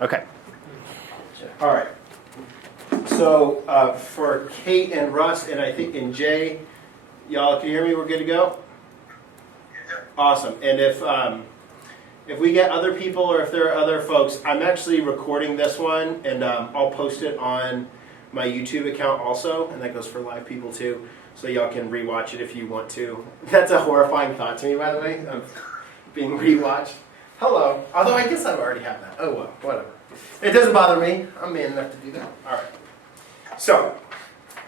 Okay. All right. So for Kate and Russ and I think and Jay, y'all can you hear me? We're good to go? Awesome. And if we get other people or if there are other folks, I'm actually recording this one and I'll post it on my YouTube account also, and that goes for live people too, so y'all can rewatch it if you want to. That's a horrifying thought to me, by the way, of being rewatched. Hello. Although I guess I already have that. Oh well, whatever. It doesn't bother me. I'm man enough to do that. All right. So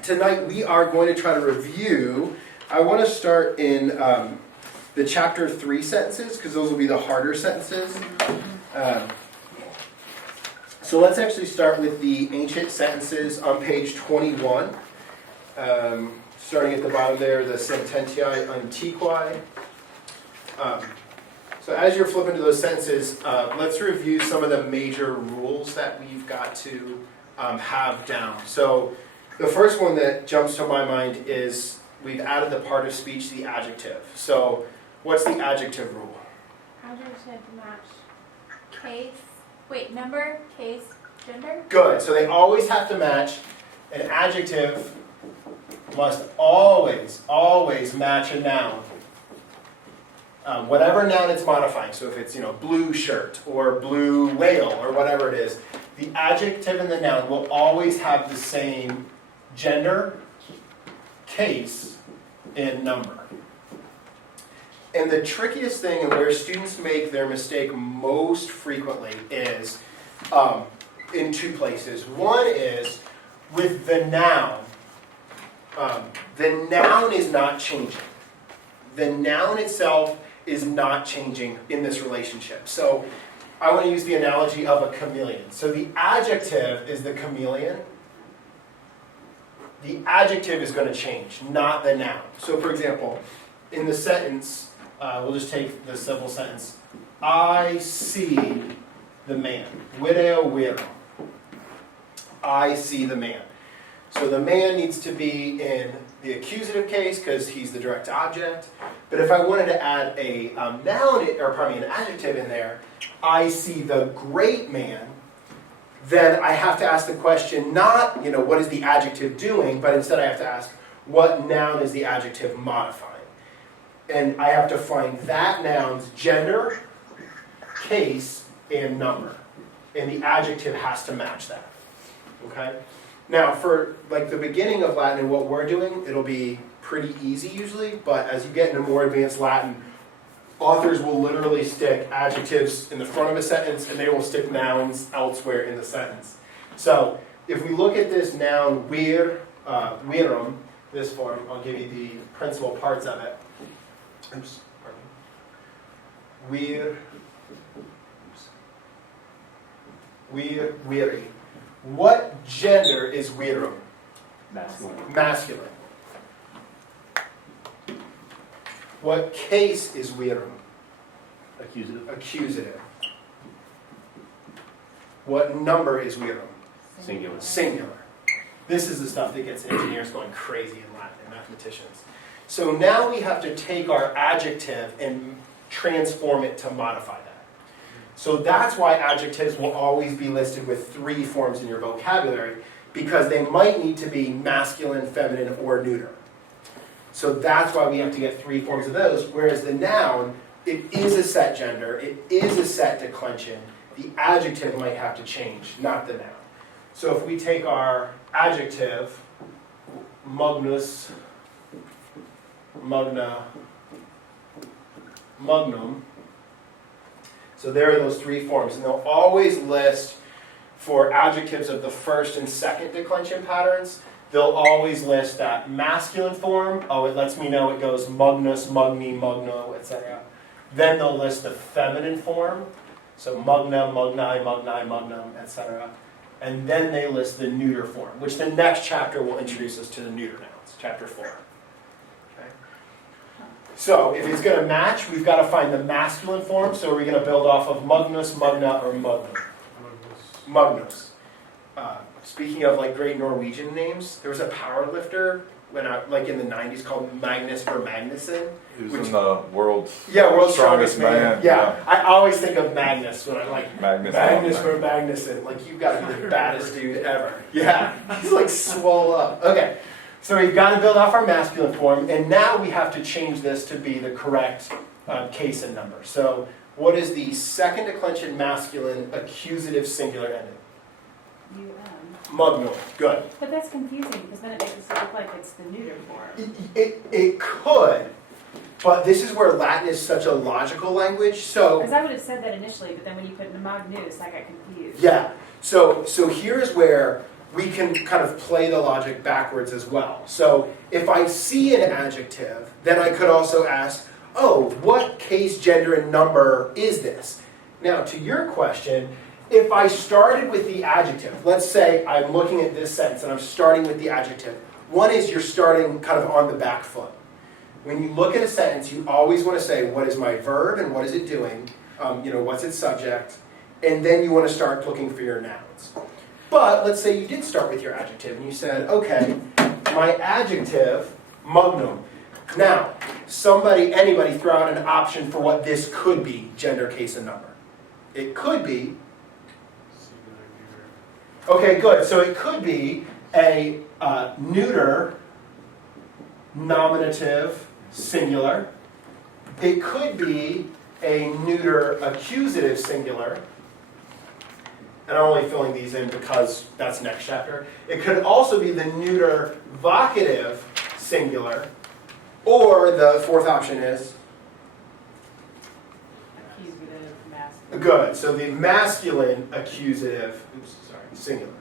tonight we are going to try to review. I want to start in the chapter 3 sentences, because those will be the harder sentences. So let's actually start with the ancient sentences on page 21. Starting at the bottom there, the Sententiae Antiquae. So as you're flipping to those sentences, let's review some of the major rules that we've got to have down. So the first one that jumps to my mind is we've added the part of speech, the adjective. So what's the adjective rule? Adjective match case, number, case, gender? Good. So they always have to match. An adjective must always match a noun. Whatever noun it's modifying. So if it's, blue shirt or blue whale or whatever it is, the adjective and the noun will always have the same gender, case, and number. And the trickiest thing and where students make their mistake most frequently is in two places. One is with the noun. The noun is not changing. The noun itself is not changing in this relationship. So I want to use the analogy of a chameleon. So the adjective is the chameleon. The adjective is going to change, not the noun. So for example, in the sentence, we'll just take the simple sentence. I see the man. Video virum. I see the man. So the man needs to be in the accusative case because he's the direct object. But if I wanted to add a noun, an adjective in there, I see the great man, then I have to ask the question not, what is the adjective doing, but instead I have to ask, what noun is the adjective modifying? And I have to find that noun's gender, case, and number. And the adjective has to match that. Okay? Now, for the beginning of Latin and what we're doing, it'll be pretty easy usually, but as you get into more advanced Latin, authors will literally stick adjectives in the front of a sentence and they will stick nouns elsewhere in the sentence. So, if we look at this noun, virum, this form, I'll give you the principal parts of it. Oops, pardon. Viri. What gender is virum? Masculine. What case is virum? Accusative. What number is virum? Singular. This is the stuff that gets engineers going crazy in Latin and mathematicians. So now we have to take our adjective and transform it to modify that. So that's why adjectives will always be listed with 3 forms in your vocabulary, because they might need to be masculine, feminine, or neuter. So that's why we have to get 3 forms of those, whereas the noun, it is a set gender, it is a set declension. The adjective might have to change, not the noun. So if we take our adjective, magnus, magna, magnum, so there are those 3 forms, and they'll always list for adjectives of the first and second declension patterns, they'll always list that masculine form. Oh, it lets me know it goes magnus, magni, magno, etc. Then they'll list the feminine form, so magna, magni, magni, magnum, etc. And then they list the neuter form, which the next chapter will introduce us to the neuter nouns, chapter 4. So if it's going to match, we've got to find the masculine form. So we're going to build off of magnus, magna, or magnum. Magnus. Speaking of great Norwegian names, there was a power lifter like in the 90s called Magnus for Magnuson. He was Which- in the world's World's Strongest Man. Yeah, I always think of Magnus when I'm like, Magnus for Magnuson. Like, you've got to be the baddest dude ever. Yeah, he's like swole up. Okay, so we've got to build off our masculine form, and now we have to change this to be the correct case and number. So what is the second declension masculine accusative singular ending? Mugno. Good. But that's confusing, because then it makes it look like it's the neuter form. It could, but this is where Latin is such a logical language, so... Because I would have said that initially, but then when you put magnus, I got confused. Yeah, so here's where we can kind of play the logic backwards as well. So if I see an adjective, then I could also ask, oh, what case, gender, and number is this? Now, to your question, if I started with the adjective, let's say I'm looking at this sentence and I'm starting with the adjective. One is you're starting kind of on the back foot. When you look at a sentence, you always want to say, what is my verb and what is it doing? What's its subject? And then you want to start looking for your nouns. But let's say you did start with your adjective and you said, okay, my adjective, magnum. Now, anybody throw out an option for what this could be, gender, case, and number. It could be, okay, good. So it could be a neuter nominative singular. It could be a neuter accusative singular. And I'm only filling these in because that's next chapter. It could also be the neuter vocative singular. Or the fourth option is? Accusative, masculine. Good. So the masculine accusative, singular.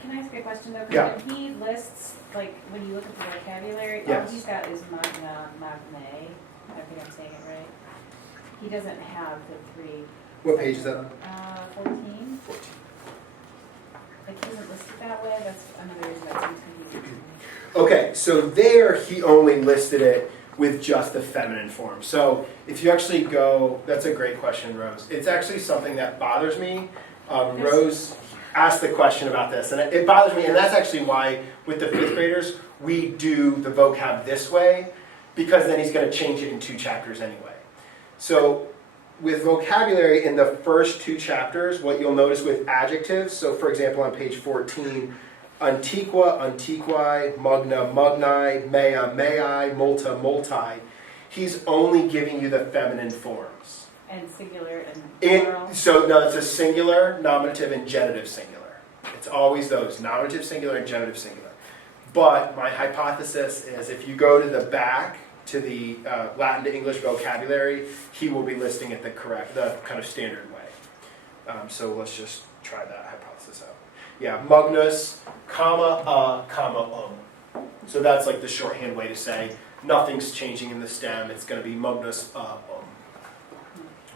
Can I ask a question though? 'Cause Yeah. when he lists, like, when you look at the vocabulary, Yes. all he's got is magna, magne. I think I'm saying it right. He doesn't have the three. What page is that on? 14. 14. Like, he isn't listed that way. That's another reason that seems confusing to me. Okay, so there he only listed it with just the feminine form. So if you actually go, that's a great question, Rose. It's actually something that bothers me. Rose asked the question about this, and it bothers me, and that's actually why with the fifth graders, we do the vocab this way, because then he's going to change it in 2 chapters anyway. So with vocabulary in the first 2 chapters, what you'll notice with adjectives, so for example on page 14, antiqua, antiqui, magna, magni, mea, mei, multa, multi, he's only giving you the feminine forms. And singular and plural. So no, it's a singular, nominative, and genitive singular. It's always those, nominative singular and genitive singular. But my hypothesis is if you go to the back, to the Latin to English vocabulary, he will be listing it the kind of standard way. So let's just try that hypothesis out. Yeah, magnus, comma, So that's like the shorthand way to say nothing's changing in the stem. It's going to be magnus,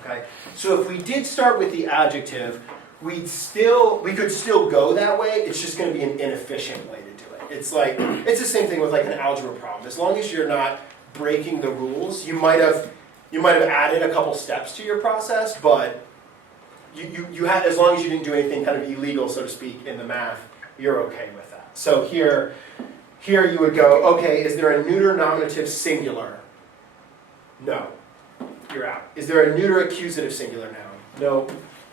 Okay. So if we did start with the adjective, we could still go that way. It's just going to be an inefficient way to do it. It's the same thing with like an algebra problem. As long as you're not breaking the rules, you might have added a couple steps to your process, but you had, as long as you didn't do anything kind of illegal, so to speak, in the math, you're okay with that. So here you would go, okay, is there a neuter nominative singular? No, you're out. Is there a neuter accusative singular noun? No,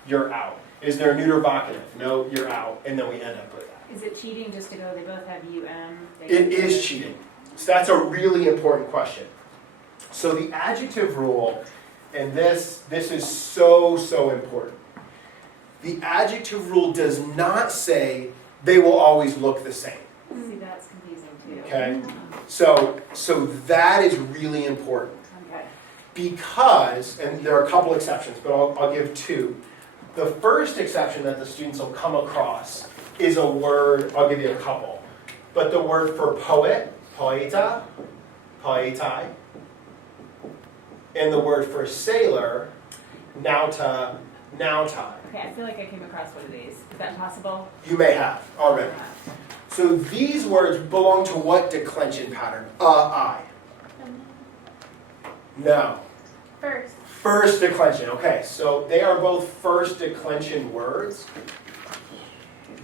you're out. Is there a neuter vocative? No, you're out. And then we end up with that. Is it cheating just to go, they both have un? It is cheating. So that's a really important question. So the adjective rule, and this is so important. The adjective rule does not say they will always look the same. See, that's confusing too. Okay? So that is really important. Okay. Because, and there are a couple exceptions, but I'll give 2. The first exception that the students will come across is a word, I'll give you a couple. But the word for poet, poeta, poetai, and the word for sailor, nauta, nautai. Okay, I feel like I came across one of these. Is that possible? You may have already. So these words belong to what declension pattern? I. No. First. First declension. Okay, so they are both first declension words,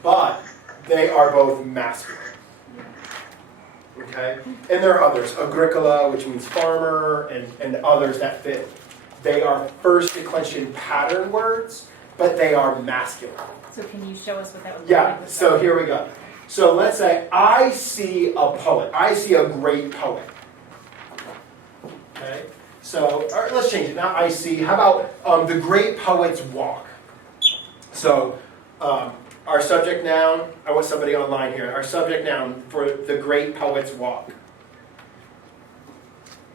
but they are both masculine. Okay? And there are others, agricola, which means farmer, and others that fit. They are first declension pattern words, but they are masculine. So can you show us what that would look Yeah, like? so here we go. So let's say I see a poet. I see a great poet. Okay? So, all right, let's change it. Now I see, how about the great poets walk? So, our subject noun, I want somebody online here. Our subject noun for the great poets walk.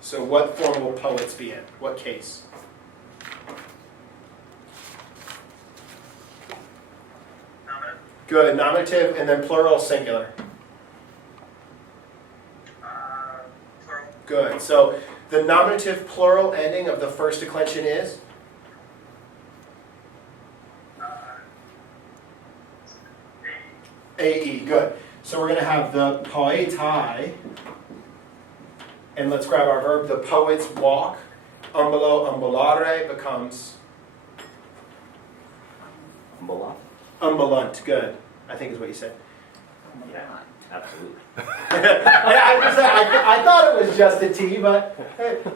So what form will poets be in? What case? Nominative. Good, nominative, and then plural, singular. Plural. Good. So the nominative plural ending of the first declension is? AE, good. So we're going to have the poetai, and let's grab our verb, the poets walk. Umbulo, umbulare becomes umbulant, good. I think is what you said. Yeah, absolutely. I thought it was just a T, but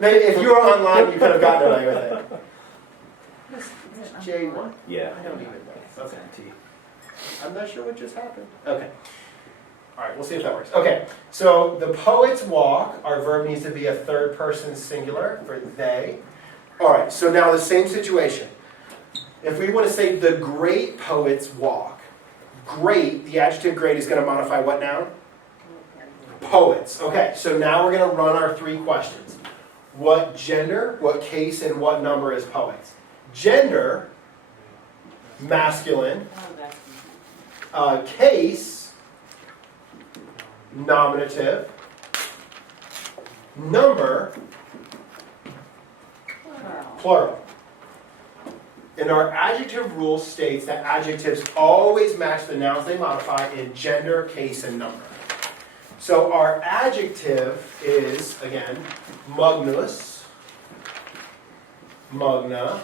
maybe if you were online, you could have gotten away with it. It's J1? Yeah. I don't even know. That's Okay. T. I'm not sure what just happened. Okay. All right, we'll see if that works. Okay, so the poets walk, our verb needs to be a third person singular for they. All right, so now the same situation. If we want to say the great poets walk, great, the adjective great is going to modify what noun? Poets. Okay, so now we're going to run our three questions. What gender, what case, and what number is poets? Gender, masculine. Oh, that's Case, nominative. Number, plural. plural. And our adjective rule states that adjectives always match the nouns they modify in gender, case, and number. So our adjective is, again, magnus, magna,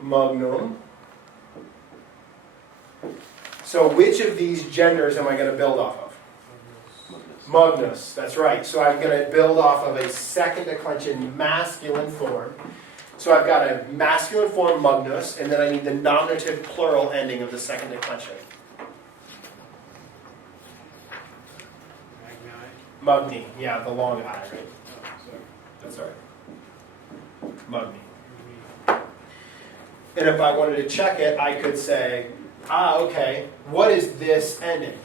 magnum. So which of these genders am I going to build off of? Magnus, that's right. So I'm going to build off of a second declension masculine form. So I've got a masculine form, magnus, and then I need the nominative plural ending of the second declension. Magni, yeah, the long I, right? That's right. Magni. And if I wanted to check it, I could say, okay, what is this ending?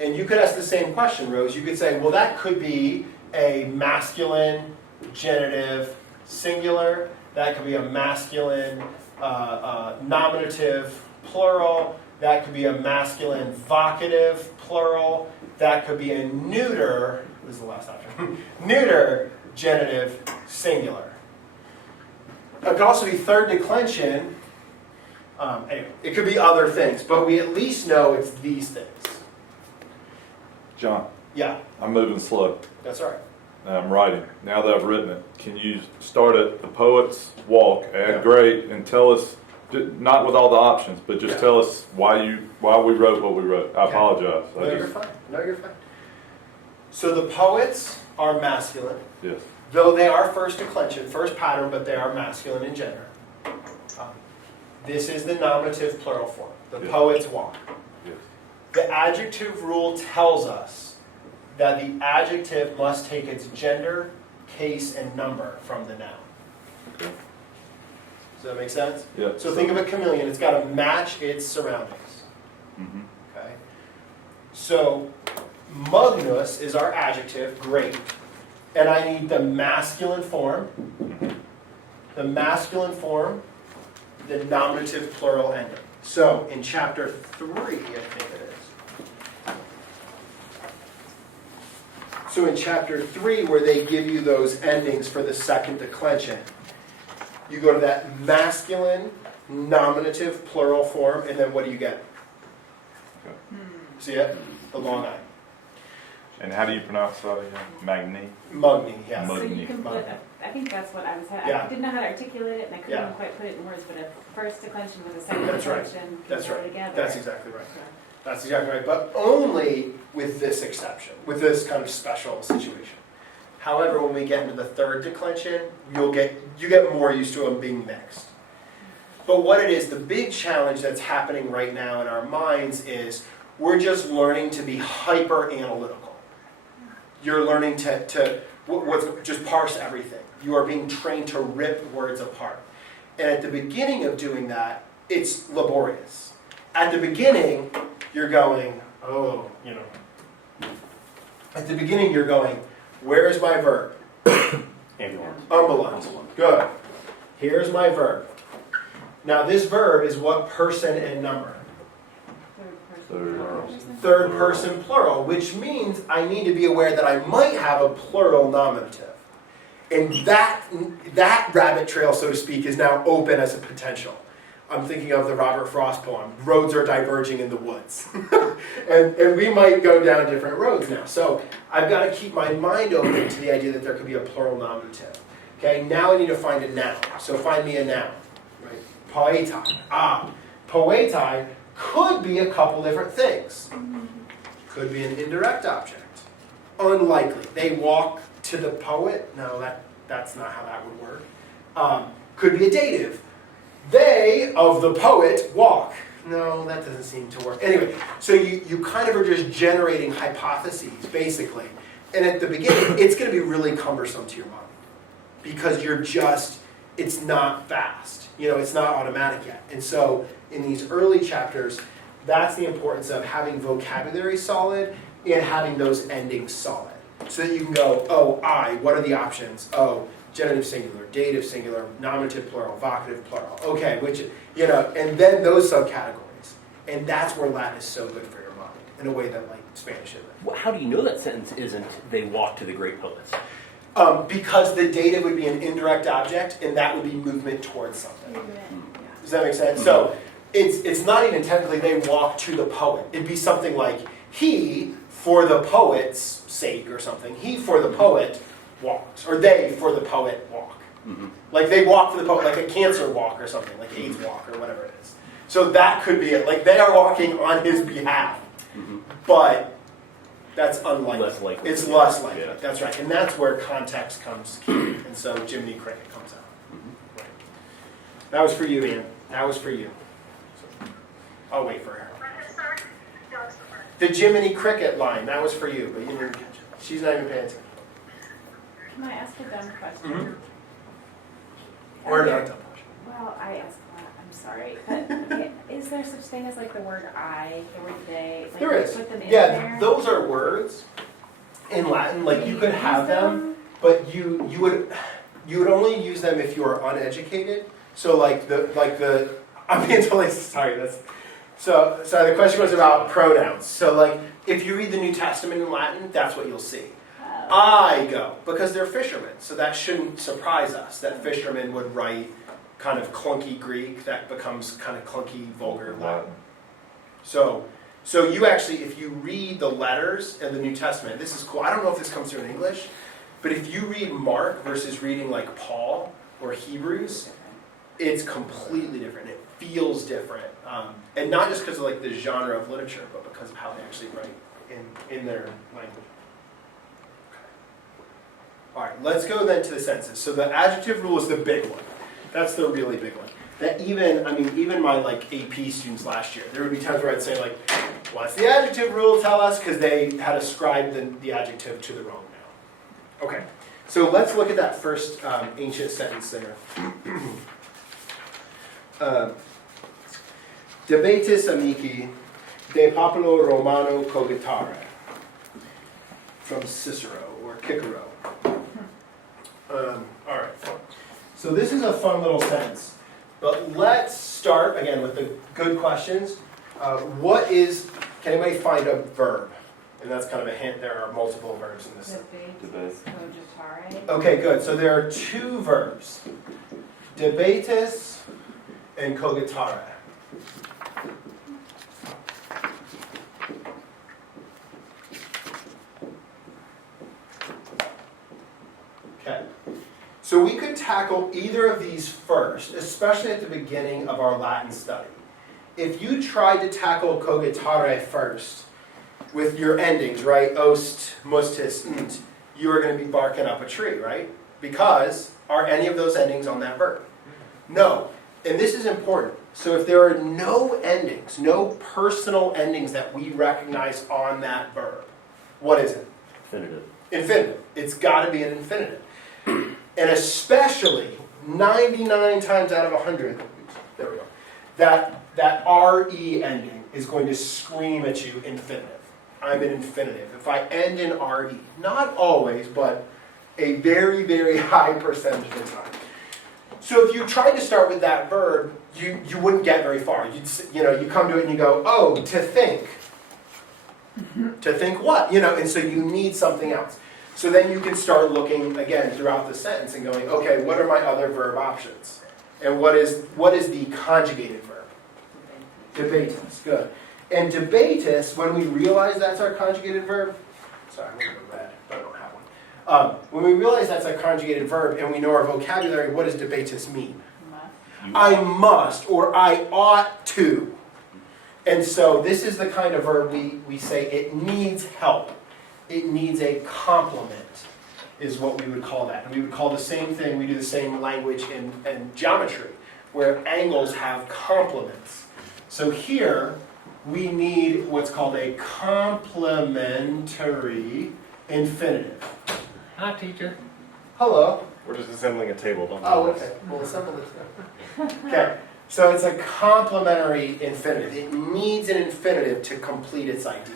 And you could ask the same question, Rose. You could say, well, that could be a masculine genitive singular. That could be a masculine nominative plural. That could be a masculine vocative plural. That could be a neuter, this is the last option, neuter genitive singular. It could also be third declension. Anyway, it could be other things, but we at least know it's these things. John, Yeah, I'm moving slow. that's right. I'm writing. Now that I've written it, can you start at the poet's walk, add great, and tell us, not with all the options, but just Yeah. tell us why we wrote what we wrote. I Okay. apologize. No, you're fine. No, you're fine. So the poets are masculine, Yes. though they are first declension, first pattern, but they are masculine in gender. This is the nominative plural form. The Yeah. poets walk. Yes. The adjective rule tells us that the adjective must take its gender, case, and number from the noun. Okay. Does that make sense? Yeah. So think of a chameleon. It's got to match its surroundings. Mhm. Okay. So magnus is our adjective, great. And I need the masculine form. The masculine form, the nominative plural ending. So in chapter 3, I think it is. So in chapter 3, where they give you those endings for the second declension, you go to that masculine nominative plural form, and then what do you get? See it? The long I. And how do you pronounce that again? Magni? Magni, yes. So Magni. you can put, I think that's what I was, Yeah. I didn't know how to articulate it, and I couldn't Yeah. quite put it in words, but a first declension with a second That's right. declension can That's go right. together. That's exactly right. That's exactly right, but only with this exception, with this kind of special situation. However, when we get into the third declension, you get more used to them being mixed. But what it is, the big challenge that's happening right now in our minds is we're just learning to be hyper analytical. You're learning to just parse everything. You are being trained to rip words apart. And at the beginning of doing that, it's laborious. At the beginning, you're going, at the beginning you're going, where is my verb? Unbelined. Good. Here's my verb. Now this verb is what person and number? Third person plural, which means I need to be aware that I might have a plural nominative. And that rabbit trail, so to speak, is now open as a potential. I'm thinking of the Robert Frost poem, roads are diverging in the woods. and we might go down different roads now. So I've got to keep my mind open to the idea that there could be a plural nominative. Okay, now I need to find a noun. So find me a noun. Right? Poetai. Poetai could be a couple different things. Could be an indirect object. Unlikely. They walk to the poet. No, that's not how that would work. Could be a dative. They, of the poet, walk. No, that doesn't seem to work. Anyway, so you kind of are just generating hypotheses, basically. And at the beginning, it's going to be really cumbersome to your mind. Because it's not fast. It's not automatic yet. And so, in these early chapters, that's the importance of having vocabulary solid and having those endings solid. So that you can go, what are the options? Genitive singular, dative singular, nominative plural, vocative plural. Okay, and then those subcategories. And that's where Latin is so good for your mind, in a way that Spanish isn't. Well, how do you know that sentence isn't, they walk to the great poets? Because the dative would be an indirect object, and that would be movement towards something. Does that make sense? So it's not even technically they walk to the poet. It'd be something like, he, for the poet's sake or something, he, for the poet, walks. Or they, for the poet, walk. Mm-hmm. Like they walk for the poet, like a cancer walk or something, like AIDS walk or whatever it is. So that could be it. Like they are walking on his behalf. Mm-hmm. But that's unlikely. Less likely. It's less likely. Yeah. That's right. And that's where context comes key. And so Jiminy Cricket comes out. Mm-hmm. Right. That was for you, Ian. That was for you. So, I'll wait for her. Sorry? No, it's the first. The Jiminy Cricket line, that was for you, but you didn't catch it. She's not even paying attention. Can I ask a dumb question? Mm-hmm. Or not a dumb question. Well, I asked that, I'm sorry. But is there such thing as the word I, the word they? There is. Put them in Yeah, there? those are words in Latin. You could have them, but you would only use them if you are uneducated. So I'm being totally sorry. So the question was about pronouns. So if you read the New Testament in Latin, that's what you'll see. I go, because they're fishermen, so that shouldn't surprise us, that fishermen would write kind of clunky Greek that becomes kind of clunky, vulgar Latin. So you actually, if you read the letters in the New Testament, this is cool, I don't know if this comes through in English, but if you read Mark versus reading Paul or Hebrews, it's completely different, it feels different, and not just because of the genre of literature, but because of how they actually write in their language. All right, let's go then to the sentences. So the adjective rule is the big one. That's the really big one. That even my AP students last year, there would be times where I'd say what's the adjective rule? Tell us, because they had ascribed the adjective to the wrong noun. Okay, so let's look at that first ancient sentence there. Debatis amici de populo Romano cogitare, from Cicero or Cicero. All right, so this is a fun little sentence, but let's start again with the good questions. Can anybody find a verb? And that's kind of a hint, there are multiple verbs in this sentence. Cogitare. Okay, good, so there are two verbs, debatis and cogitare. Okay. So we could tackle either of these first, especially at the beginning of our Latin study. if you tried to tackle cogitare first with your endings, right? Ost, mustis, nt, you are going to be barking up a tree, right? Because are any of those endings on that verb? No. And this is important. So if there are no endings, no personal endings that we recognize on that verb, what is it? Infinitive. Infinitive. It's got to be an infinitive. And especially 99 times out of 100, there we go, that RE ending is going to scream at you infinitive. I'm an infinitive. If I end in RE, not always, but a very, very high percentage of the time. So if you tried to start with that verb, you wouldn't get very far. You come to it and you go, oh, to think. To think what? And so you need something else. So then you can start looking again throughout the sentence and going, okay, what are my other verb options? And what is the conjugated verb? Debatus. Good. And debatus, when we realize that's our conjugated verb, sorry, I'm going to go red, but I don't have one. When we realize that's our conjugated verb and we know our vocabulary, what does debatus mean? I must, or I ought to. And so this is the kind of verb we say it needs help. It needs a complement, is what we would call that. And we would call the same thing, we do the same language in geometry, where angles have complements. So here, we need what's called a complementary infinitive. Hi, teacher. Hello. We're just assembling a table. Don't Oh, mind. okay. We'll assemble it together. Okay. So it's a complementary infinitive. It needs an infinitive to complete its idea.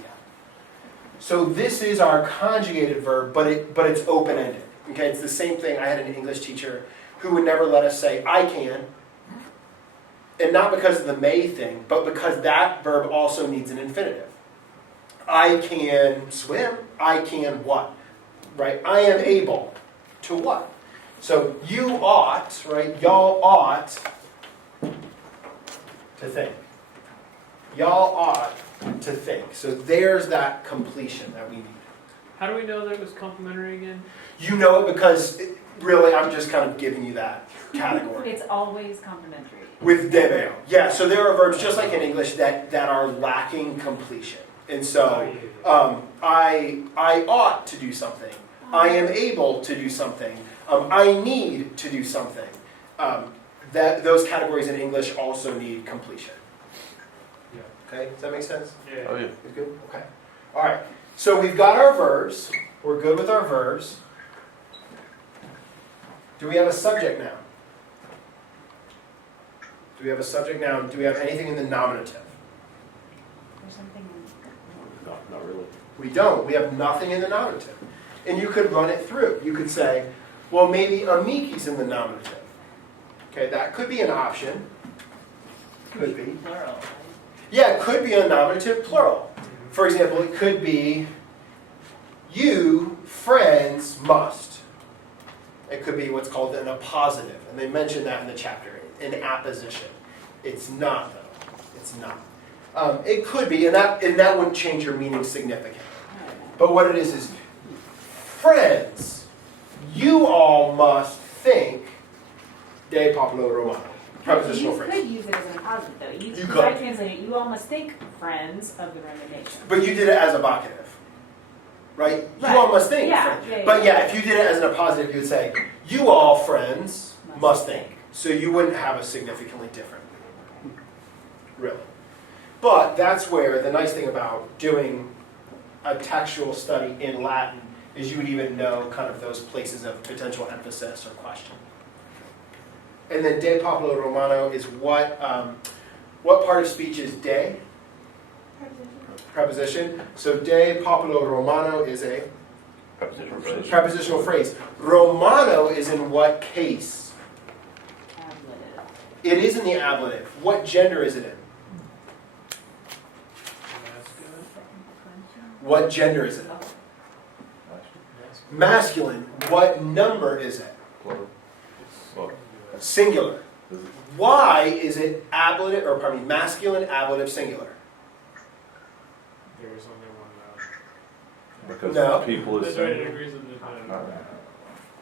So this is our conjugated verb, but it's open-ended. Okay, it's the same thing. I had an English teacher who would never let us say, I can. And not because of the may thing, but because that verb also needs an infinitive. I can swim. I can what? Right? I am able to what? So you ought, right? Y'all ought to think. Y'all ought to think. So there's that completion that we need. How do we know that it was complementary again? You know it because, really, I'm just kind of giving you that category. It's always complementary. With debeo. Yeah, so there are verbs, just like in English, that are lacking completion. And so, I ought to do something. I am able to do something. I need to do something. Those categories in English also need completion. Yeah. Okay, does that make sense? Yeah. Oh, yeah. You good? Okay. All right. So we've got our verbs. We're good with our verbs. Do we have a subject noun? Do we have a subject noun? Do we have anything in the nominative? There's something. Not really. We don't. We have nothing in the nominative. And you could run it through. You could say, well, maybe amici's in the nominative. Okay, that could be an option. Could be. Plural. Right? Yeah, it could be a nominative plural. For example, it could be, you, friends, must. It could be what's called an appositive. And they mention that in the chapter, an apposition. It's not, though. It's not. It could be, and that wouldn't change your meaning significantly. But what it is, friends, you all must think de populo Romano. Prepositional You phrase. could use it as an appositive, though. You Because could. I translate it, you all must think, friends of the Roman nation. But you did it as a vocative, right? Right. You all must think. Yeah, friend. yeah, But yeah. yeah, if you did it as an appositive, you would say, you all friends must think. So you wouldn't have a significantly different, really. But that's where the nice thing about doing a textual study in Latin is you would even know kind of those places of potential emphasis or question. And then de populo Romano is what part of speech is de? Preposition. So de populo Romano is a Prepositional phrase. prepositional phrase. Romano is in what case? Ablative. It is in the ablative. What gender is it in? What gender is it in? Masculine. What number is it? Plural. Well, Singular. is it- Why is it ablative, or pardon me, masculine, ablative, singular? There was only one. Because No. people is That's right, it single. agrees with the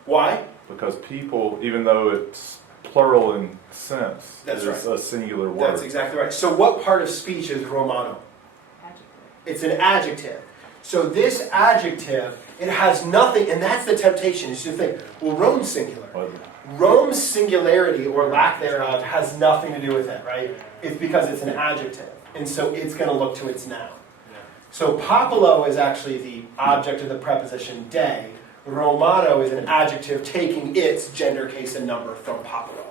Why? Because people, even though it's plural in sense. That's It's right. a singular word. That's exactly right. So what part of speech is Romano? Adjective. It's an adjective. So this adjective, it has nothing, and that's the temptation, is to think, well, Rome's singular. But Rome's singularity or lack thereof has nothing to do with it, right? It's because it's an adjective. And so it's going to look to its noun. So populo is actually the object of the preposition de. Romano is an adjective taking its gender, case, and number from populo.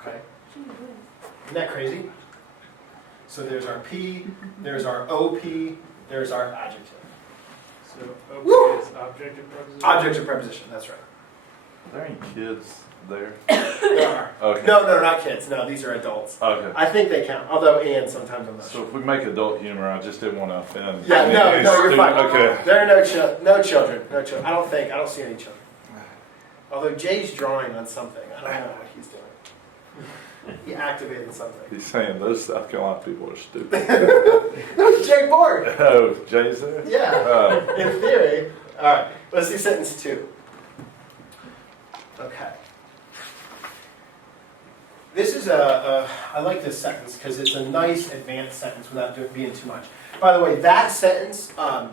Okay? Isn't that crazy? So there's our P, there's our OP, there's our adjective. So Woo! is objective preposition. Object of preposition, that's right. are there any kids there? There are. Okay. No, not kids. No, these are adults. Okay. I think they count, although and sometimes I'm not So sure. if we make adult humor, I just didn't want to offend. Yeah, any no, you're student. fine. Okay. There are no children. No children. I don't see any children. Although Jay's drawing on something. I don't know what he's doing. He activated something. He's saying those South Carolina people are stupid. That's Jay Board. Oh, Jay's there? Yeah. Oh. In theory. All right. Let's see sentence 2. Okay. This is I like this sentence because it's a nice advanced sentence without being too much. By the way, that sentence, a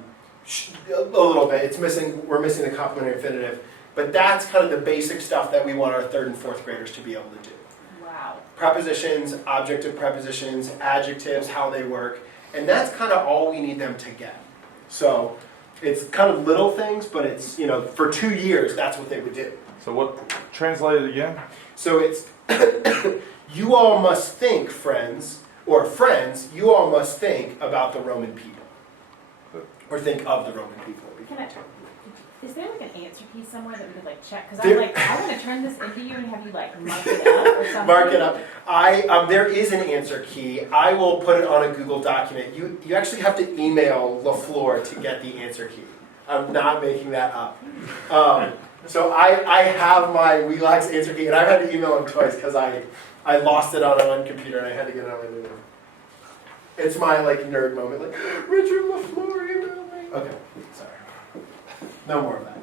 little bit, we're missing the complementary infinitive, but that's kind of the basic stuff that we want our 3rd and 4th graders to be able to do. Wow. Prepositions, objective prepositions, adjectives, how they work, and that's kind of all we need them to get. So it's kind of little things, but it's, for 2 years, that's what they would do. So what, translate it again? So it's, you all must think, friends, you all must think about the Roman people. Or think of the Roman people. Can I, is there like an answer key somewhere that we could like check? Because There- I'm like, I want to turn this into you and have you like mark it up or something. Mark it up. There is an answer key. I will put it on a Google document. You actually have to email LaFleur to get the answer key. I'm not making that up. So I have my Wheelock's answer key, and I've had to email him twice because I lost it on one computer and I had to get it on my new one. It's my nerd moment, Richard LaFleur emailed me. Okay, sorry. No more of that.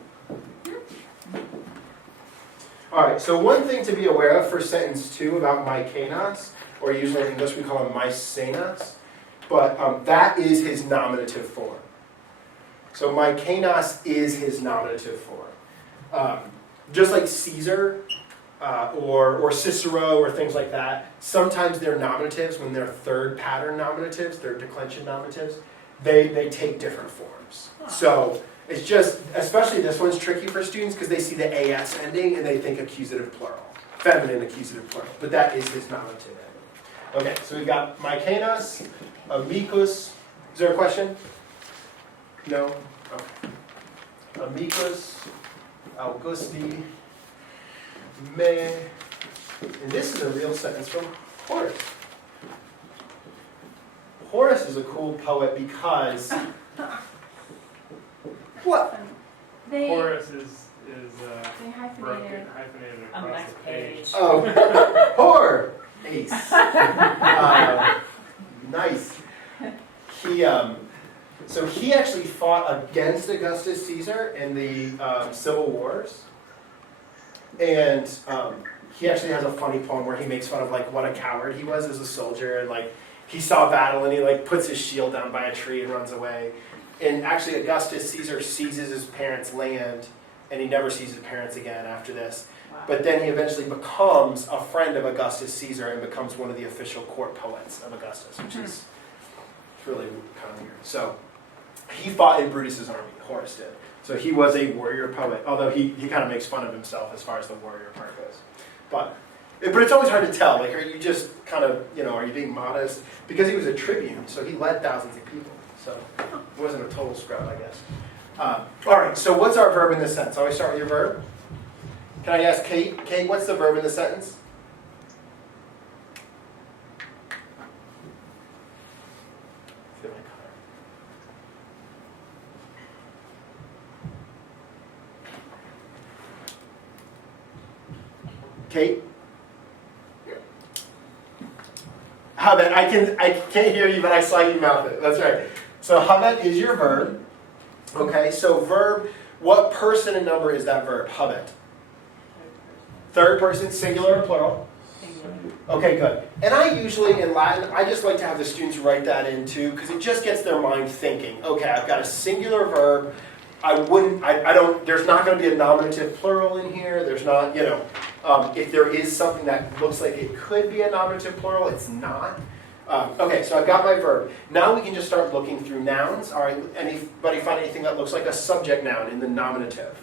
All right, so one thing to be aware of for sentence 2 about mykenos, or usually in English we call him mysenos, but that is his nominative form. So mykenos is his nominative form. Just like Caesar or Cicero or things like that, sometimes their nominatives, when they're 3rd pattern nominatives, they're declension nominatives, they take different forms. So it's just, especially this one's tricky for students because they see the AS ending and they think accusative plural, feminine accusative plural, but that is his nominative ending. Okay, so we've got mykenos, amicus. Is there a question? No? Okay. Amicus, Augusti, me, and this is a real sentence from Horace. Horace is a cool poet because what? They Horace is they hyphenated. broken, hyphenated On the across next the page. page. Oh, whore, ace. Nice. So he actually fought against Augustus Caesar in the Civil Wars. And he actually has a funny poem where he makes fun of what a coward he was as a soldier, and he saw battle and he puts his shield down by a tree and runs away. And actually Augustus Caesar seizes his parents' land, and he never sees his parents again after this. Wow. But then he eventually becomes a friend of Augustus Caesar and becomes one of the official court poets of Augustus, which is really kind of weird. So he fought in Brutus's army, Horace did. So he was a warrior poet, although he kind of makes fun of himself as far as the warrior part goes. But it's always hard to tell. Are you just kind of, are you being modest? Because he was a tribune, so he led thousands of people. So it wasn't a total scrub, I guess. All right, so what's our verb in this sentence? Always start with your verb. Can I ask Kate? Kate, what's the verb in this sentence? Kate? Havet, I can't hear you, but I saw you mouth it. That's right. So havet is your verb. Okay, so verb, what person and number is that verb? Havet. Third person, singular or plural? Singular. Okay, good. And I usually, in Latin, I just like to have the students write that in too, because it just gets their mind thinking. Okay, I've got a singular verb. I don't, there's not going to be a nominative plural in here. There's not, if there is something that looks like it could be a nominative plural, it's not. Okay, so I've got my verb. Now we can just start looking through nouns. All right, anybody find anything that looks like a subject noun in the nominative?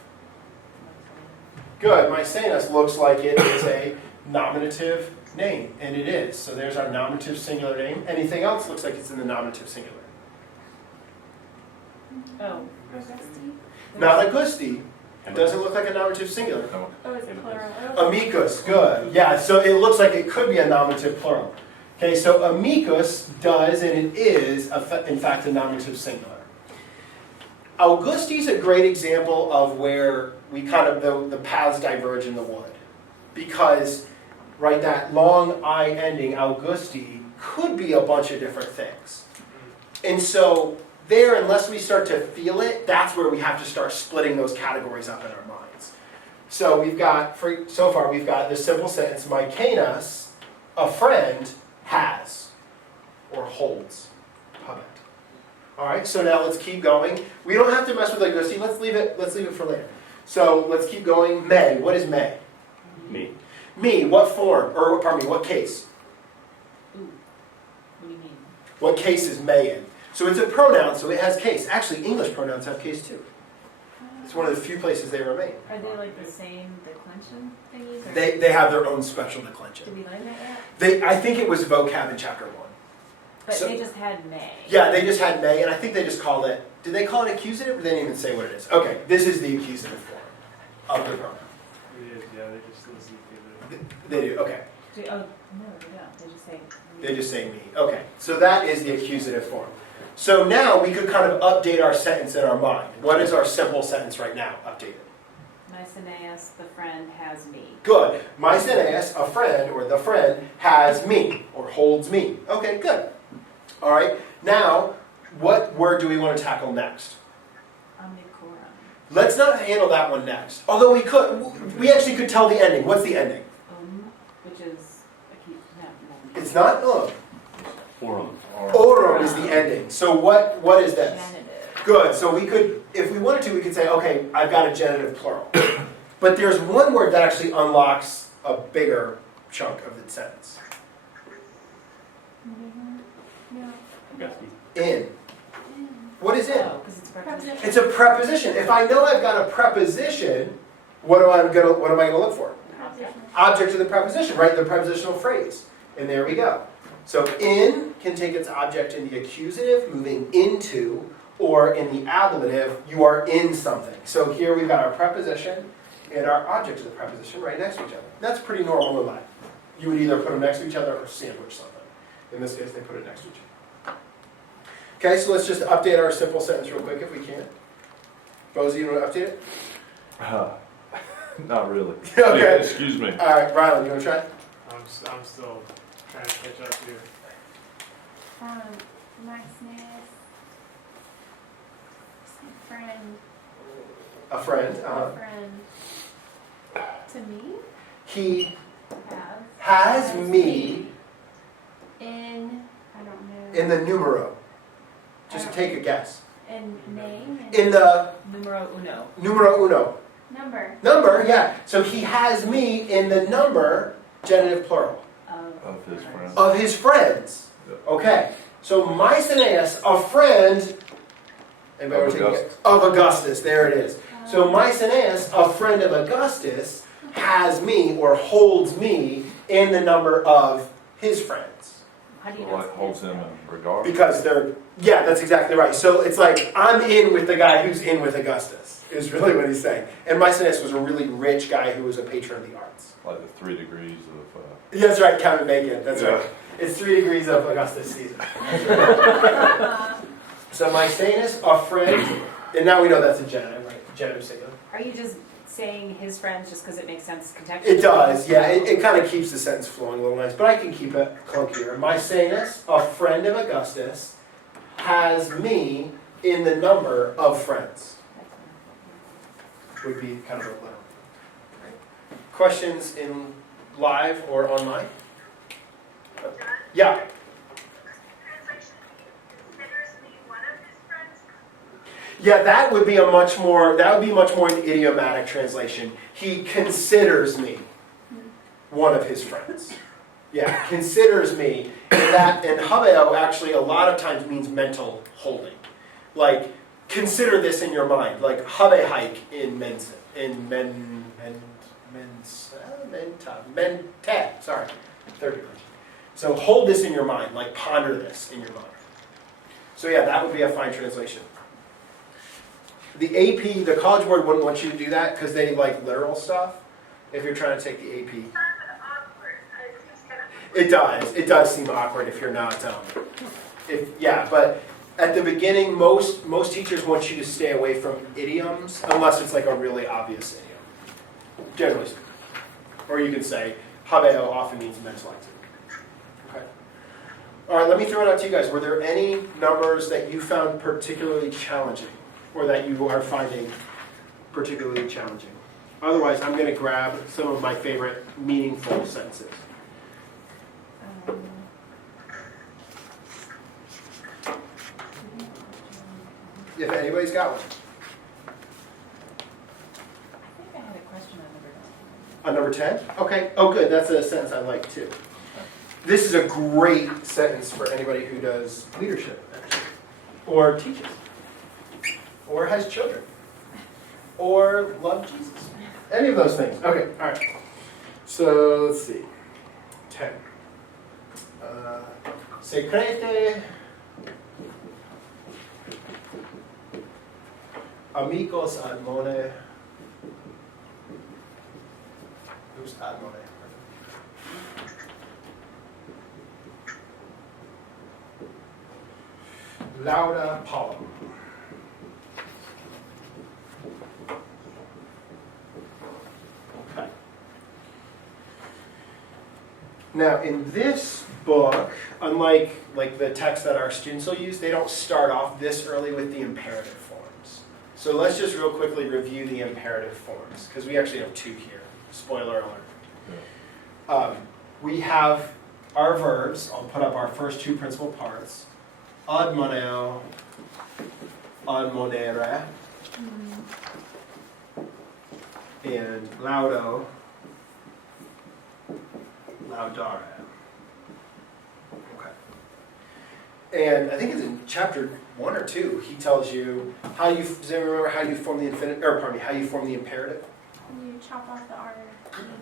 Good, Maecenas looks like it is a nominative name, and it is. So there's our nominative singular name. Anything else looks like it's in the nominative singular. Oh, Not Augusti doesn't look like a nominative singular. No. Oh, is it plural? Amicus, good. Yeah, so it looks like it could be a nominative plural. Okay, so amicus does, and it is, in fact, a nominative singular. Augusti's a great example of where we kind of, the paths diverge in the wood. Because, right, that long I ending, Augusti, could be a bunch of different things. And so, there, unless we start to feel it, that's where we have to start splitting those categories up in our minds. So we've got, so far we've got this simple sentence, Maecenas, a friend, has, or holds, habet. All right, so now let's keep going. We don't have to mess with Augusti. Let's leave it for later. So let's keep going. May. What is may? Me. Me. What form? Or pardon me. What case? ooh. What do you mean? What case is may in? So it's a pronoun, so it has case. Actually, English pronouns have case too. It's one of the few places they remain. Are they like the same declension thingies? Or They have their own special declension. did we learn that yet? I think it was vocab in chapter 1. But So- they just had may. Yeah, they just had may, and I think they just called it, did they call it accusative, or they didn't even say what it is? Okay, this is the accusative form of the pronoun. It is, yeah, they just listen to it. They do, okay. Oh, no, they don't. They just say. They just say me. Okay, so that is the accusative form. So now we could kind of update our sentence in our mind. What is our simple sentence right now? Updated. Maecenas, the friend, has me. Good. Maecenas, a friend, or the friend, has me, or holds me. Okay, good. All right, now, what word do we want to tackle next? Omnicorum. Let's not handle that one next. Although we actually could tell the ending. What's the ending? Which is no. It's not Forum. Orum is the ending. So what is this? Genitive. Good. So we could, if we wanted to, we could say, okay, I've got a genitive plural. But there's one word that actually unlocks a bigger chunk of the sentence. No. In. What is in? Oh, because it's a preposition. It's a preposition. If I know I've got a preposition, what am I gonna look for? Preposition. Object of the preposition, right? The prepositional phrase. And there we go. So in can take its object in the accusative, moving into, or in the ablative, you are in something. So here we've got our preposition and our object of the preposition right next to each other. That's pretty normal in Latin. You would either put them next to each other or sandwich something. In this case, they put it next to each other. Okay, so let's just update our simple sentence real quick if we can. Bozy, you want to update it? Not really. Okay. Excuse me. All right, Rylan, you want to try? I'm still trying to catch up here. Maecenas. Friend. A friend. A friend. To me. He Has. has me In. I don't know. in the numero. Just take a guess. In name. In the Numero uno. numero uno. Number. Number, yeah. So he has me in the number, genitive plural, Of his friends. of his friends. Okay. So Maecenas, a friend, anybody want to take a guess? Of Augustus. There it is. So Maecenas, a friend of Augustus, has me or holds me in the number of his friends. How do you know? Like it's holds him in regard. Because they're, yeah, that's exactly right. So it's like, I'm in with the guy who's in with Augustus, is really what he's saying. And Maecenas was a really rich guy who was a patron of the arts. Like the 3 degrees of. Yeah, that's right, Kevin Bacon, that's Yeah. right. It's 3 degrees of Augustus Caesar. So Maecenas, a friend, and now we know that's a genitive, right? Genitive singular. Are you just saying his friends just because it makes sense contextually? It does, yeah. It kind of keeps the sentence flowing a little nice, but I can keep it clunkier. Maecenas, a friend of Augustus, has me in the number of friends. Would be kind of a letter. questions in live or online? Yeah. Translation considers me one of his friends. Yeah, that would be much more an idiomatic translation. He considers me one of his friends. Yeah, considers me. And habeo actually a lot of times means mental holding. Like, consider this in your mind. Like, habe hike in mente, sorry, third degree. So hold this in your mind, like ponder this in your mind. So yeah, that would be a fine translation. The AP, the College Board wouldn't want you to do that because they like literal stuff. If you're trying to take the AP, Kind of awkward. It seems kind of it does seem awkward if you're not. But at the beginning, most teachers want you to stay away from idioms unless it's like a really obvious idiom. Generally speaking, or you can say habeo often means mental activity. Okay. All right, let me throw it out to you guys. Were there any numbers that you found particularly challenging, or that you are finding particularly challenging? Otherwise, I'm going to grab some of my favorite meaningful sentences. If anybody's got one. I think I had a question on number 10. On number 10? Okay. Oh, good. That's a sentence I like, too. This is a great sentence for anybody who does leadership, actually. Or teaches. Or has children. Or loves Jesus. Any of those things. Okay, all right. So, let's see. 10. Secrete amigos admone. Who's admone? Lauda Paulum. Okay. Now, in this book, unlike the text that our students will use, they don't start off this early with the imperative forms. So let's just real quickly review the imperative forms, because we actually have two here. Spoiler alert. We have our verbs. I'll put up our first two principal parts. Admoneo, admonere, and laudo, laudare. Okay. And I think it's in chapter 1 or 2. He tells you how you. Does anyone remember how you form the infinitive? Or pardon me, how you form the imperative? You chop off the R.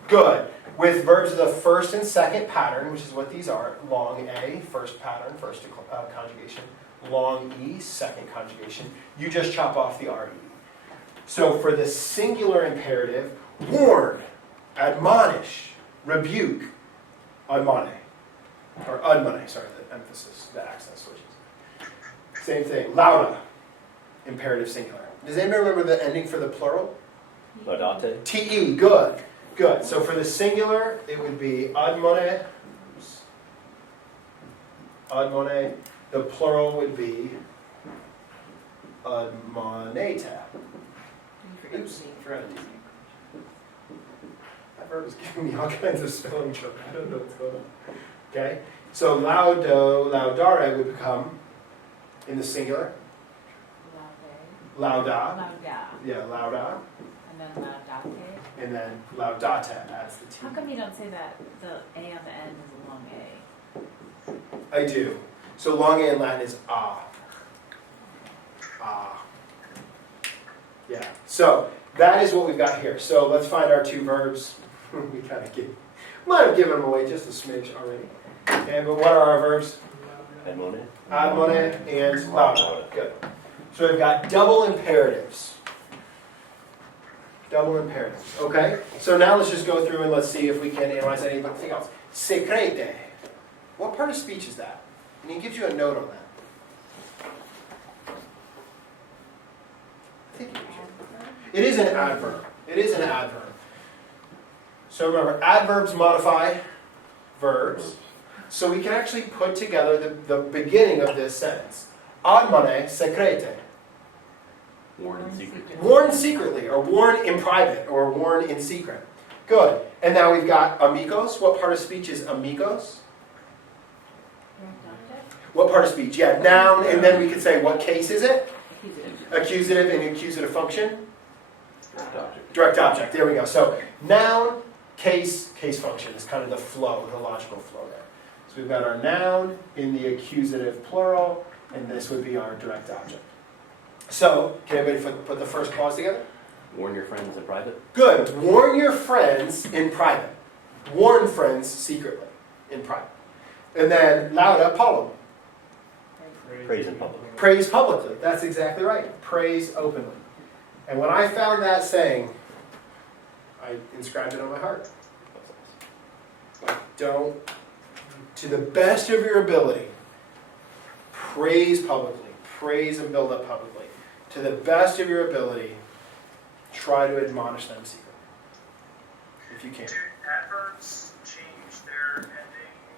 Good. With verbs of the first and second pattern, which is what these are, long A, first pattern, first conjugation, long E, second conjugation, you just chop off the RE. So for the singular imperative, warn, admonish, rebuke, admone. Or admone, sorry, the emphasis, the accent switches. Same thing, lauda, imperative singular. Does anybody remember the ending for the plural? Laudate. TE, good. Good. So for the singular, it would be admone. Admone. The plural would be admoneta. Oops, forgot to do that verb is giving me all kinds of spelling trouble. I don't know what's going on. Okay? So laudo, laudare would become, in the singular, lauda. Lauda. Yeah, lauda. And then laudate. And then laudata adds the T. How come you don't say that the A on the end is a long A? I do. So long A in Latin is ah. Ah. Yeah. So that is what we've got here. So let's find our two verbs. We kind of might have given them away just a smidge already. Okay, but what are our verbs? Admone. Admone and lauda. Good. So we've got double imperatives. Double imperatives. Okay? So now let's just go through and let's see if we can analyze anything else. Secrete. What part of speech is that? And he gives you a note on that. I think it is an adverb. It is an adverb. So remember, adverbs modify verbs. So we can actually put together the beginning of this sentence. Admone secrete. Warn in secret. Warn secretly, or warn in private, or warn in secret. Good. And now we've got amigos. What part of speech is amigos? What part of speech? Yeah, noun, and then we could say what case is it? Accusative. Accusative and accusative function. Direct object. Direct object. There we go. So noun, case, case function is kind of the flow, the logical flow there. So we've got our noun in the accusative plural, and this would be our direct object. So, can everybody put the first clause together? Warn your friends in private. Good. Warn your friends in private. Warn friends secretly in private. And then lauda pollum. Praise in public. Praise publicly. That's exactly right. Praise openly. And when I found that saying, I inscribed it on my heart. Like, don't, to the best of your ability, praise publicly. Praise and build up publicly. To the best of your ability, try to admonish them secretly. If you can. Do adverbs change their ending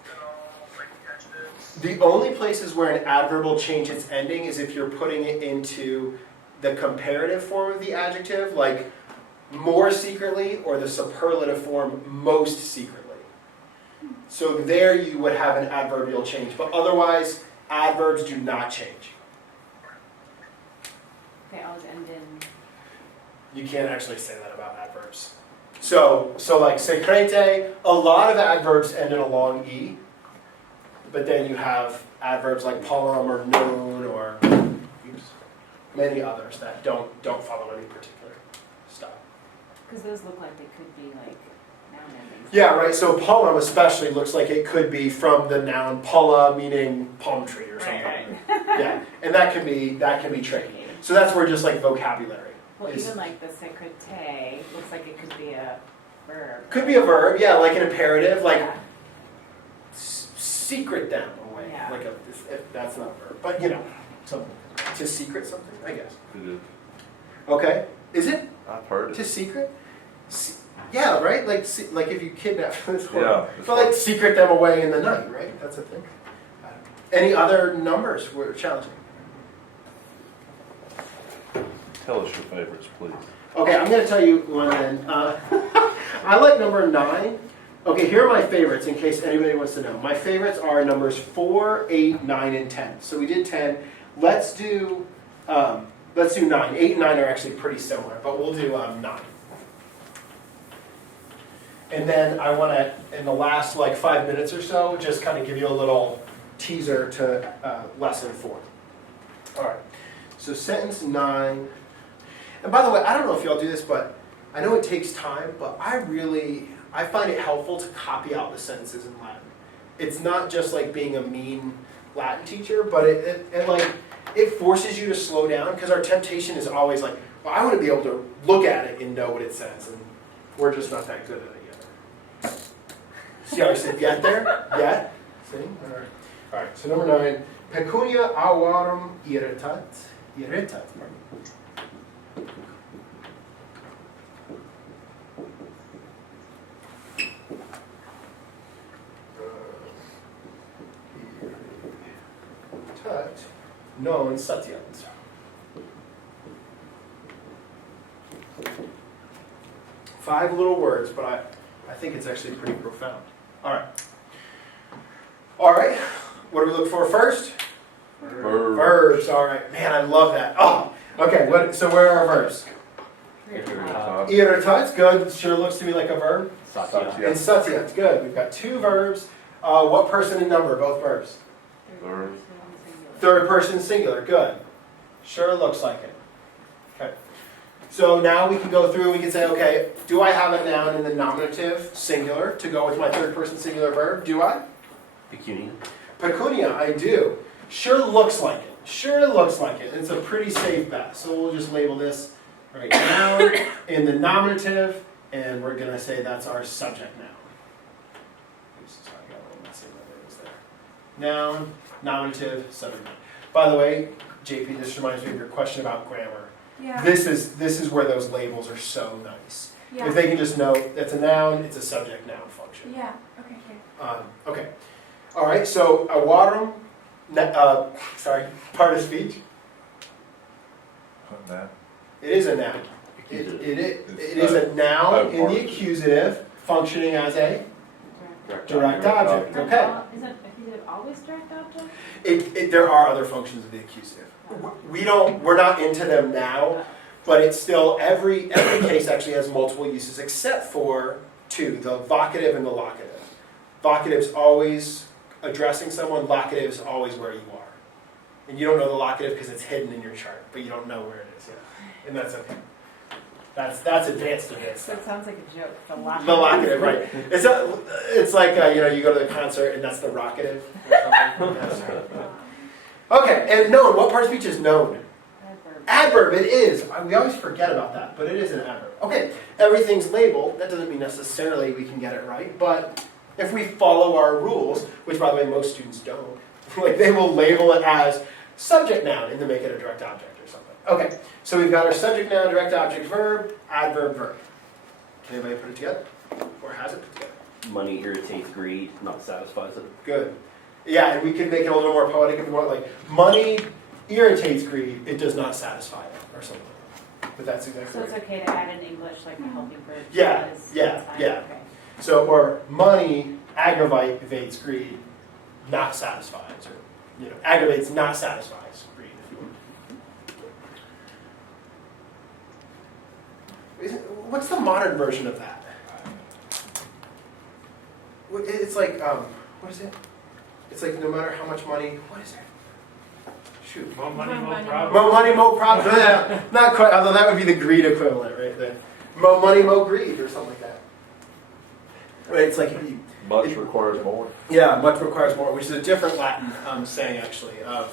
at all, like adjectives? The only places where an adverb will change its ending is if you're putting it into the comparative form of the adjective, like more secretly, or the superlative form most secretly. So there you would have an adverbial change, but otherwise adverbs do not change. They always end in. You can't actually say that about adverbs. So like secrete, a lot of adverbs end in a long E, but then you have adverbs like pollum or noon or many others that don't follow any particular style. Because those look like they could be like noun endings. Yeah, right. So pollum especially looks like it could be from the noun polla, meaning palm tree or something. Right. Yeah, and that can be tricky. So that's where just like vocabulary. Well, is- even like the secrete looks like it could be a verb. Could be a verb, yeah, like an imperative, like Yeah. secret them away. Yeah. Like if that's not a verb, but you know, something to secret something, I guess. It is. Okay, is it I've heard to it. secret? Yeah, right. Like if you kidnap, it's horrible. Yeah. But like secret them away in the night, right? That's a thing. Any other numbers were challenging? Tell us your favorites, please. Okay, I'm going to tell you one then. I like number 9. Okay, here are my favorites in case anybody wants to know. My favorites are numbers 4, 8, 9, and 10. So we did 10. Let's do 9. 8 and 9 are actually pretty similar, but we'll do 9. And then I want to, in the last like 5 minutes or so, just kind of give you a little teaser to lesson 4. All right. So sentence 9. And by the way, I don't know if y'all do this, but I know it takes time, but I find it helpful to copy out the sentences in Latin. It's not just like being a mean Latin teacher, but it forces you to slow down, because our temptation is always like, well, I want to be able to look at it and know what it says, and we're just not that good at it yet. See how I said yet there? Yet? See? All right, so number 9. Pecunia aurum irritat. Irritat, pardon. Non satiat. Five little words, but I think it's actually pretty profound. All right. What do we look for first? Verb. Verbs. All right. Man, I love that. Oh, okay. So where are our verbs? Irritat, good. Sure looks to me like a verb. Satya. Yeah. And satiat, good. We've got 2 verbs. What person and number? Both verbs. Verb. Third person singular, good. Sure looks like it. Okay. So now we can go through, we can say, okay, do I have a noun in the nominative singular to go with my third person singular verb? Do I? Pecunia. Pecunia, I do. Sure looks like it. Sure looks like it. It's a pretty safe bet. So we'll just label this right noun in the nominative, and we're going to say that's our subject noun. Oops, sorry, I got a little messy with my words there. Noun, nominative, subject noun. By the way, JP, this reminds me of your question about grammar. Yeah. This is where those labels are so nice. Yeah. If they can just know that's a noun, it's a subject noun function. Yeah. Okay. Good. Okay. All right. So awarum, part of speech. That. It is a noun. It is a noun in the accusative functioning as a direct object. Okay. Isn't accusative always direct object? There are other functions of the accusative. We're not into them now, but it's still, every case actually has multiple uses except for two, the vocative and the locative. Vocative's always addressing someone, locative is always where you are. And you don't know the locative because it's hidden in your chart, but you don't know where it is yet. And that's okay. That's advanced So stuff. it sounds like a joke, the locative. The locative, right. It's like, you go to the concert and that's the rockative. Or something. Okay, and known. What part of speech is known? Adverb. Adverb, it is. We always forget about that, but it is an adverb. Okay, everything's labeled. That doesn't mean necessarily we can get it right, but if we follow our rules, which by the way most students don't, like they will label it as subject noun and then make it a direct object or something. Okay, so we've got our subject noun, direct object, verb, adverb, verb. Can anybody put it together? Or has it put together? Money irritates greed, not satisfies it. Good. Yeah, and we can make it a little more poetic if we want, like, money irritates greed, it does not satisfy it, or something. But that's exactly So it's right. okay to add in English like a helping verb? Yeah, because yeah, it's fine, yeah. okay. So, or money aggravates greed, not satisfies, or, aggravates, not satisfies greed, if you want. What's the modern version of that? It's like, what is it? It's like no matter how much money, what is it? Shoot. More money, More more money, problems. More money, more problems. Yeah, not quite, although that would be the greed equivalent right there. More money, more greed, or something like that. Right, it's like, Much requires more. yeah, much requires more, which is a different Latin saying actually of,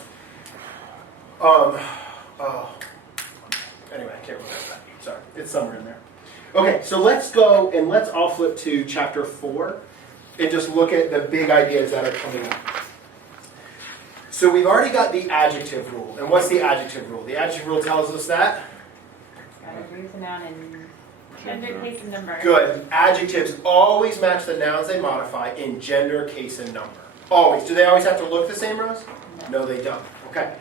anyway, I can't remember that. Sorry, it's somewhere in there. Okay, so let's go and let's all flip to chapter 4 and just look at the big ideas that are coming up. So we've already got the adjective rule. And what's the adjective rule? The adjective rule tells us that. Gotta agree with the noun in gender, case, and number. Good. Adjectives always match the nouns they modify in gender, case, and number. Always. Do they always have to look the same, Rose? No, they don't. Okay.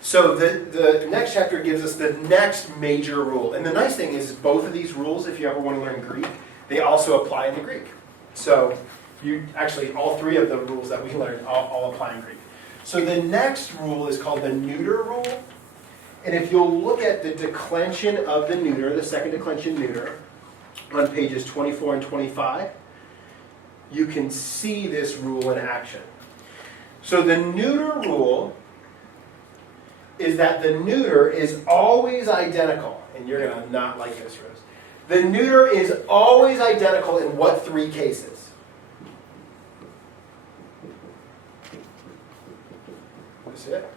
So the next chapter gives us the next major rule. And the nice thing is both of these rules, if you ever want to learn Greek, they also apply in the Greek. So all three of the rules that we learned all apply in Greek. So the next rule is called the Neuter Rule. And if you'll look at the declension of the neuter, the second declension neuter, on pages 24 and 25, you can see this rule in action. So the neuter rule is that the neuter is always identical. And you're going to not like this, Rose. The neuter is always identical in what three cases? That's it.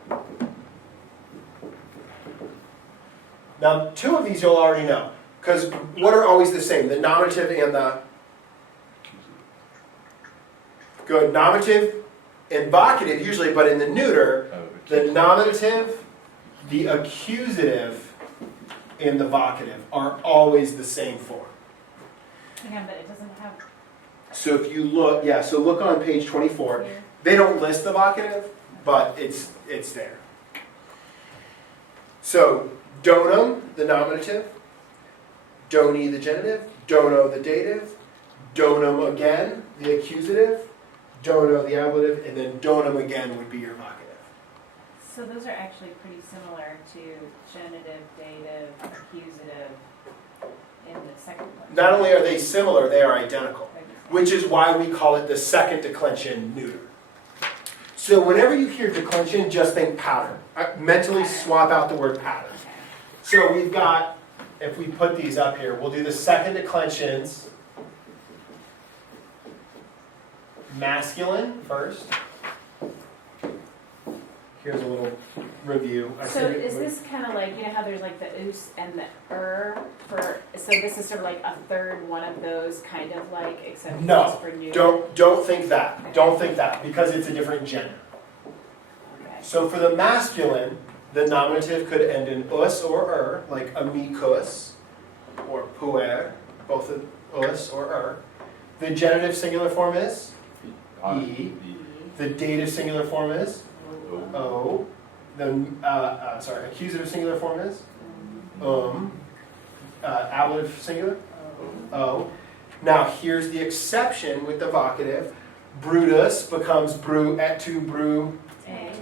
Now, two of these you'll already know. Because what are always the same? The nominative and the... Good. Nominative and vocative usually, but in the neuter, the nominative, the accusative, and the vocative are always the same form. Yeah, but it doesn't have So if you look, so look on page 24. here. They don't list the vocative, but it's there. So, donum, the nominative, doni, the genitive, dono, the dative, donum again, the accusative, dono, the ablative, and then donum again would be your vocative. So those are actually pretty similar to genitive, dative, accusative in the second one. Not only are they similar, they are identical, which is why we call it the second declension neuter. So whenever you hear declension, just think pattern. Mentally swap out the word pattern. So we've got, if we put these up here, we'll do the second declensions. Masculine first. Here's a little review. So is this kind of like, you know how there's like the oos and the for, so this is sort of like a third one of those kind of like, except No, just for neuter? Don't think that. Don't think that, because it's a different gender. Okay. So for the masculine, the nominative could end in us or like amicus or puer, both of us or The genitive singular form is e. The dative singular form is o. The accusative singular form is ablative singular? O. Now here's the exception with the vocative. Brutus becomes bru et tu bru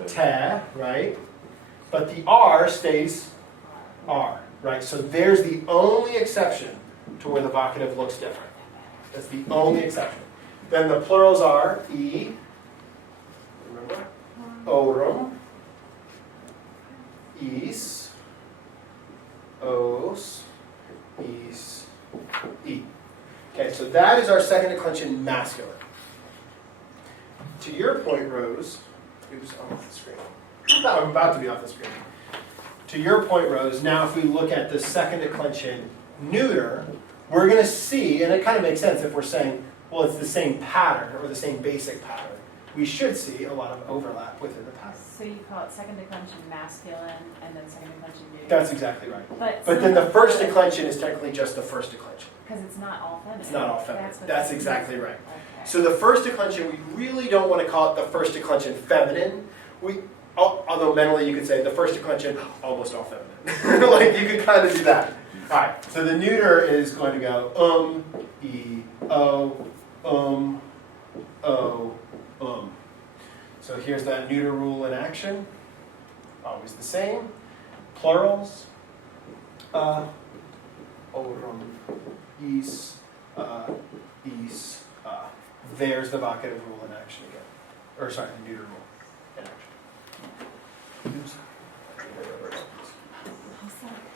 te, right? But the R stays R, right? So there's the only exception to where the vocative looks different. That's the only exception. Then the plurals are E, remember? Orum, is, os, is, e. Okay, so that is our second declension masculine. To your point, Rose, oops, I'm off the screen. No, I'm about to be off the screen. To your point, Rose, now if we look at the second declension neuter, we're going to see, and it kind of makes sense if we're saying, well, it's the same pattern or the same basic pattern. We should see a lot of overlap within the pattern. So you call it second declension masculine and then second declension neuter? That's exactly right. But But then the first declension is technically just the first declension. because it's not all feminine. It's not all feminine. what That's this exactly is. right. Okay. So the first declension, we really don't want to call it the first declension feminine. Although mentally you could say the first declension, almost all feminine. Like you could kind of do that. All right, so the neuter is going to go e, o, o. So here's that neuter rule in action. Always the same. Plurals. Orum, is, is. There's the vocative rule in action again. Or sorry, the neuter rule in action. Oops.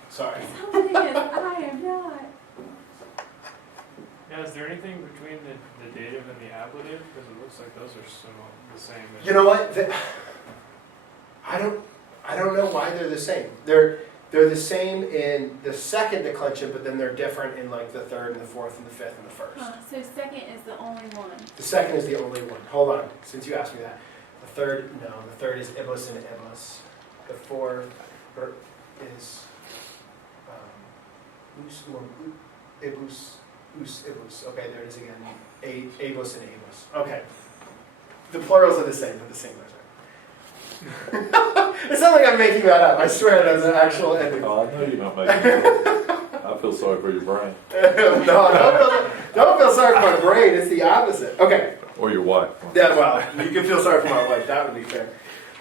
Sorry. I am not. Now, is there anything between the dative and the ablative? Because it looks like those are similar, the same. You know what? I don't know why they're the same. They're the same in the second declension, but then they're different in like the third and the fourth and the fifth and the first. So second is the only one. The second is the only one. Hold on, since you asked me that. The third, no, the third is iblis and iblis. The fourth is us or ibus, us, ibus. Okay, there it is again. Abus and abus. Okay. The plurals are the same, but the singulars are. It's not like I'm making that up. I swear there's an actual ending. Oh, I know you're not making it. I feel sorry for your brain. No, don't feel sorry for my brain. It's the opposite. Okay. Or your wife. Yeah, well, you can feel sorry for my wife. That would be fair.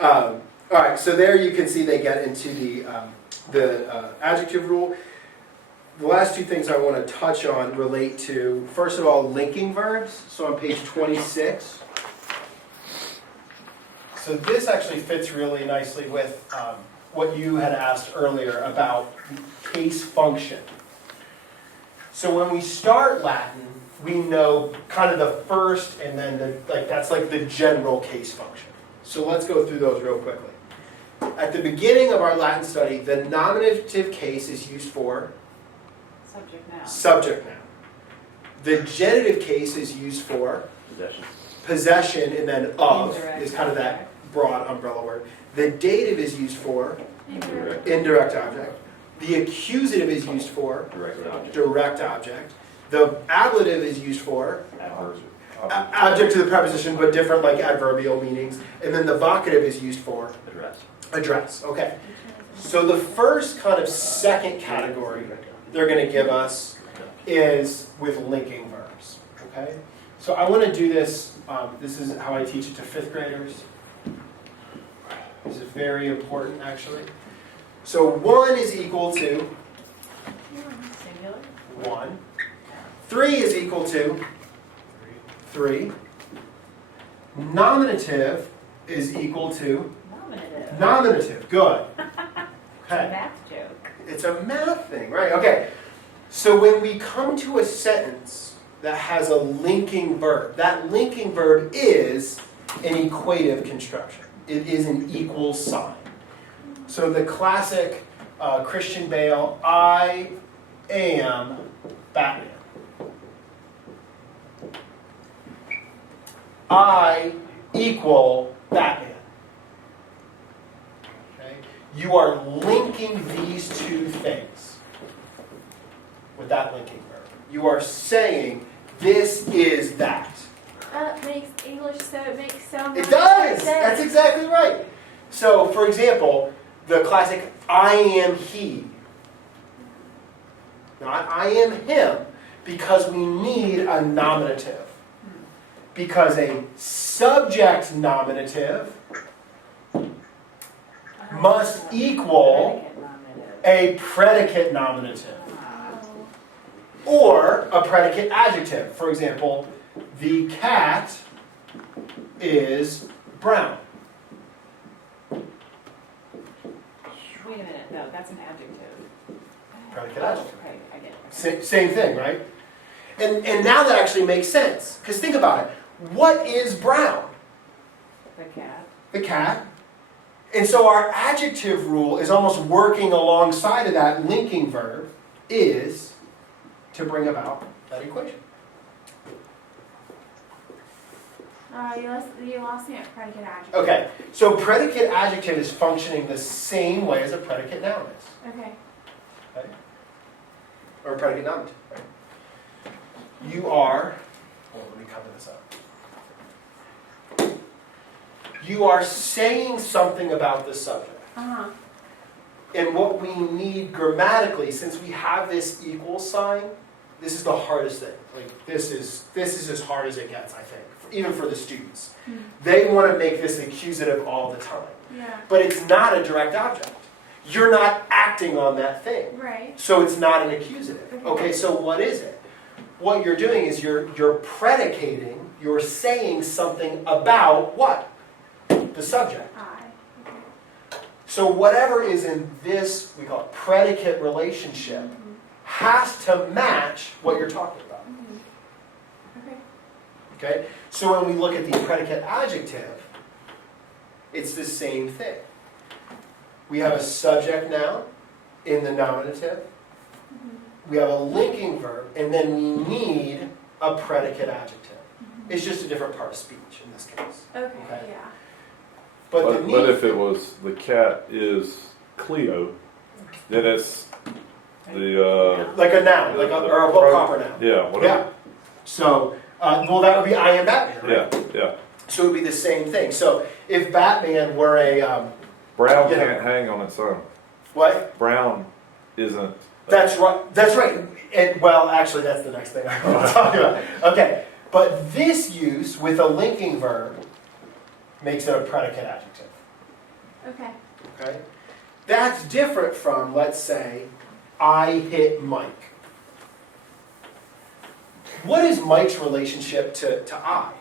All right, so there you can see they get into the adjective rule. The last two things I want to touch on relate to, first of all, linking verbs. So on page 26. So this actually fits really nicely with what you had asked earlier about case function. So when we start Latin, we know kind of the first and then that's like the general case function. So let's go through those real quickly. At the beginning of our Latin study, the nominative case is used for Subject noun. subject noun. The genitive case is used for Possession. possession, and then of Indirect is kind of that object. broad umbrella word. The dative is used for Indirect. indirect object. The accusative is used for Direct object. direct object. The ablative is used for Adverb. object to the preposition, but different like adverbial meanings. And then the vocative is used for Address. address. Okay. So the first kind of second category they're going to give us is with linking verbs. Okay. So I want to do this. This is how I teach it to fifth graders. This is very important, actually. So 1 is equal to Singular. 1. 3 is equal to 3. Nominative is equal to Nominative. nominative. Good. Okay. Math joke. It's a math thing, right? Okay. So when we come to a sentence that has a linking verb, that linking verb is an equative construction. It is an equal sign. So the classic Christian Bale, I am Batman. I equal Batman. Okay? You are linking these two things with that linking verb. You are saying this is that. That makes English so it makes so much It does! sense. That's exactly right. So, for example, the classic I am he. not I am him, because we need a nominative. Because a subject nominative must equal Predicate nominative. a predicate nominative. Oh. Or a predicate adjective. For example, the cat is brown. Wait a minute, no, that's an adjective. Predicate Oh, adjective. okay, I get it. Same thing, right? And now that actually makes sense. Because think about it. What is brown? The cat. The cat. And so our adjective rule is almost working alongside of that linking verb is to bring about that equation. You lost me at predicate adjective. Okay, so predicate adjective is functioning the same way as a predicate noun is. Okay. Okay? Or a predicate nominative, right? You are, let me cover this up. You are saying something about the subject. Uh-huh. And what we need grammatically, since we have this equal sign, this is the hardest thing. Like this is as hard as it gets, I think, even for the students. They want to make this accusative all the time. Yeah. But it's not a direct object. You're not acting on that thing. Right. So it's not an accusative. Okay, so what is it? What you're doing is you're predicating, you're saying something about what? The subject. I. Okay. So whatever is in this, we call it predicate relationship, has to match what you're talking about. Okay. Okay? So when we look at the predicate adjective, it's the same thing. We have a subject noun in the nominative. We have a linking verb, and then we need a predicate adjective. It's just a different part of speech in this case. Okay. Okay. Yeah. But, the But if it was the cat is Cleo, then it's the like a noun, like or a proper noun. yeah, Yeah. whatever. So, well, that would be I am Batman, right? Yeah. So it would be the same thing. So if Batman were a Brown Yeah. can't hang on its own. what? Brown isn't. That's right. That's right. And well, actually, that's the next thing I want to talk about. Okay, but this use with a linking verb makes it a predicate adjective. Okay. Okay, that's different from, let's say, I hit Mike. What is Mike's relationship to I?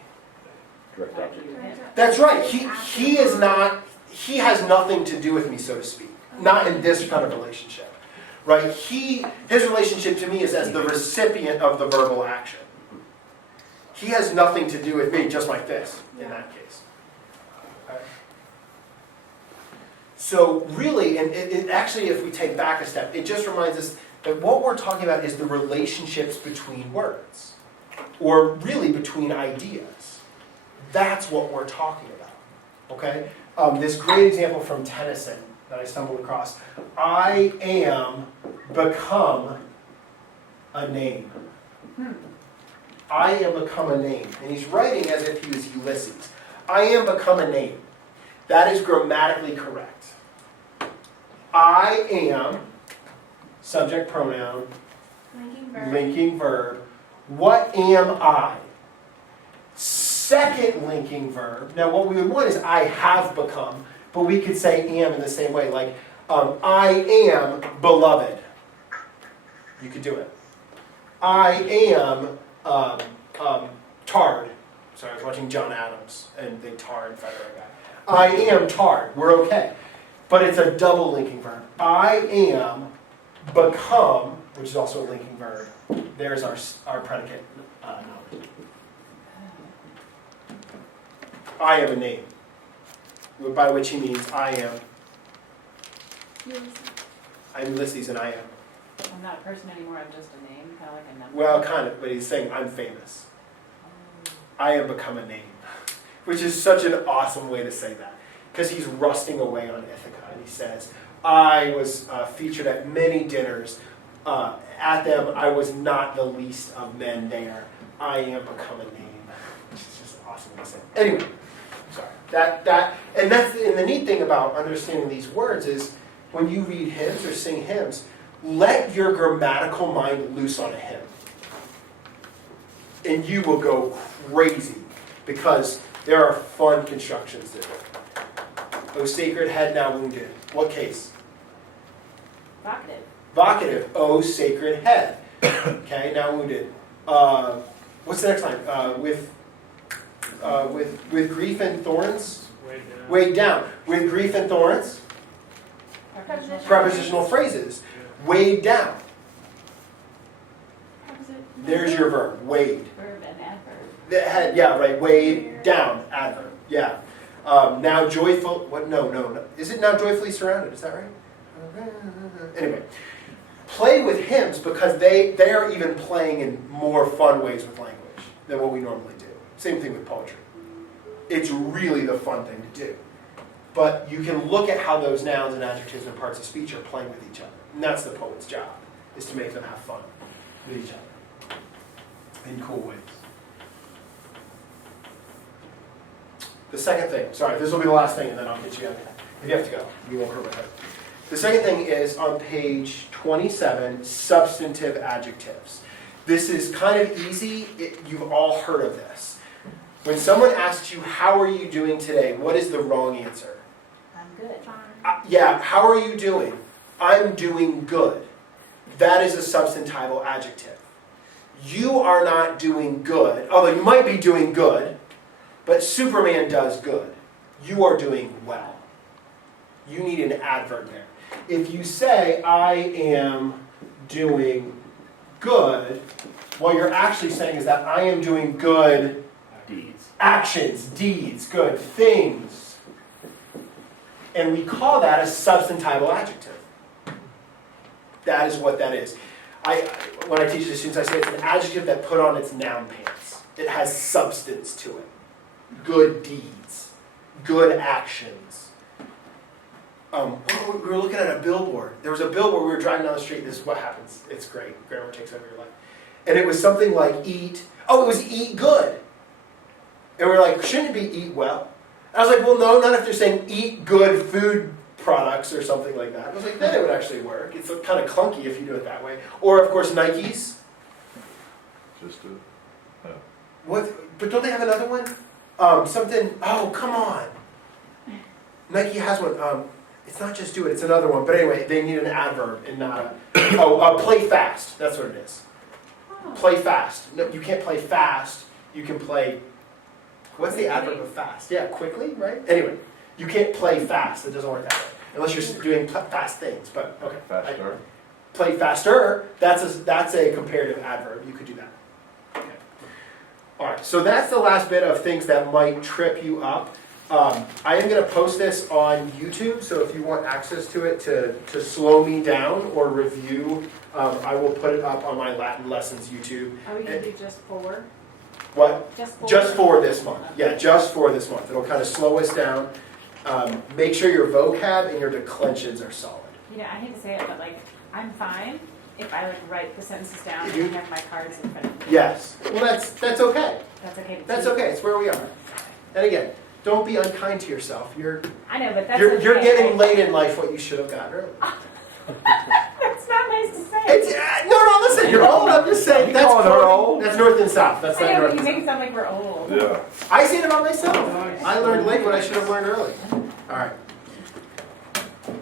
Direct object. That's right. He is not. He has nothing to do with me, so to speak. Not in this kind of relationship, right? His relationship to me is as the recipient of the verbal action. He has nothing to do with me, just like this in that case. Okay? So really, and it actually, if we take back a step, it just reminds us that what we're talking about is the relationships between words, or really between ideas. That's what we're talking about. Okay? This great example from Tennyson that I stumbled across. I am become a name. I am become a name. And he's writing as if he was Ulysses. I am become a name. That is grammatically correct. I am, subject pronoun, Linking verb. linking verb. What am I? Second linking verb. Now what we would want is I have become, but we could say am in the same way, like I am beloved. You could do it. I am tarred. Sorry, I was watching John Adams and they tarred Frederick. I am tarred. We're okay. But it's a double linking verb. I am become, which is also a linking verb. There's our predicate noun. I am a name, by which he means I am. Ulysses. I'm Ulysses and I am. I'm not a person anymore, I'm just a name, kind of like a number. Well, kind of, but he's saying I'm famous. I am become a name, which is such an awesome way to say that. Because he's rusting away on Ithaca. And he says, I was featured at many dinners. At them, I was not the least of men there. I am become a name. Which is just awesome to say. Anyway, sorry. And the neat thing about understanding these words is when you read hymns or sing hymns, let your grammatical mind loose on a hymn. And you will go crazy because there are fun constructions there. O sacred head now wounded. What case? Vocative. Vocative. O sacred head. Okay, now wounded. What's the next line? With grief and thorns? Way down. Weighed down. With grief and thorns? Prepositional. Prepositional phrases. Weighed down. Preposition. There's your verb. Weighed. Verb and adverb. The head, yeah, right. Weighed down. Adverb. Yeah. Now joyful. What? No. Is it now joyfully surrounded? Is that right? Anyway, play with hymns because they are even playing in more fun ways with language than what we normally do. Same thing with poetry. It's really the fun thing to do. But you can look at how those nouns and adjectives and parts of speech are playing with each other. And that's the poet's job, is to make them have fun with each other in cool ways. The second thing, sorry, this will be the last thing and then I'll get you out. If you have to go, you won't hurt my head. The second thing is on page 27, substantive adjectives. This is kind of easy. You've all heard of this. When someone asks you, how are you doing today? What is the wrong answer? I'm good. Fine. Yeah, how are you doing? I'm doing good. That is a substantival adjective. You are not doing good, although you might be doing good, but Superman does good. You are doing well. You need an adverb there. If you say, I am doing good, what you're actually saying is that I am doing good Deeds. actions, deeds, good things. And we call that a substantival adjective. That is what that is. When I teach the students, I say it's an adjective that put on its noun pants. It has substance to it. Good deeds, good actions. We were looking at a billboard. There was a billboard, we were driving down the street. This is what happens. It's great. Grammar takes over your life. And it was something like it was eat good. And we're like, shouldn't it be eat well? And I was like, well, no, not if they're saying eat good food products or something like that. I was like, then it would actually work. It's kind of clunky if you do it that way. Or, of course, Nikes. Just to, What? But don't they have another one? Something, oh, come on. Nike has one. It's not just do it, it's another one. But anyway, they need an adverb and not a, play fast. That's what it is. Oh. Play fast. No, you can't play fast. You can play, what's the adverb of fast? Yeah, quickly, right? Anyway, you can't play fast. It doesn't work that way. Unless you're doing fast things. But, okay. faster. Play faster, that's a comparative adverb. You could do that. Okay. All right, so that's the last bit of things that might trip you up. I am going to post this on YouTube, so if you want access to it to slow me down or review, I will put it up on my Latin lessons YouTube. Are we going to do just 4? What? Just 4? Just for this month. Yeah, just for this month. It'll kind of slow us down. Make sure your vocab and your declensions are solid. You know, I hate to say it, but like, I'm fine if I like write the sentences down You- and have my cards in front of me. Yes. Well, that's okay. That's okay. That's okay. It's where we are. And again, don't be unkind to yourself. You're I know, but that's you're okay. getting late in life what you should have gotten early. That's not nice to say. It's, no, listen. You're old. I'm just saying. You That's calling her north, old? That's north and south. That's I not know, north but you and make south. it sound like we're old. Yeah. I say it about myself. I learned late what I should have learned early. All right.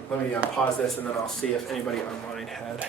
Let me pause this and then I'll see if anybody online had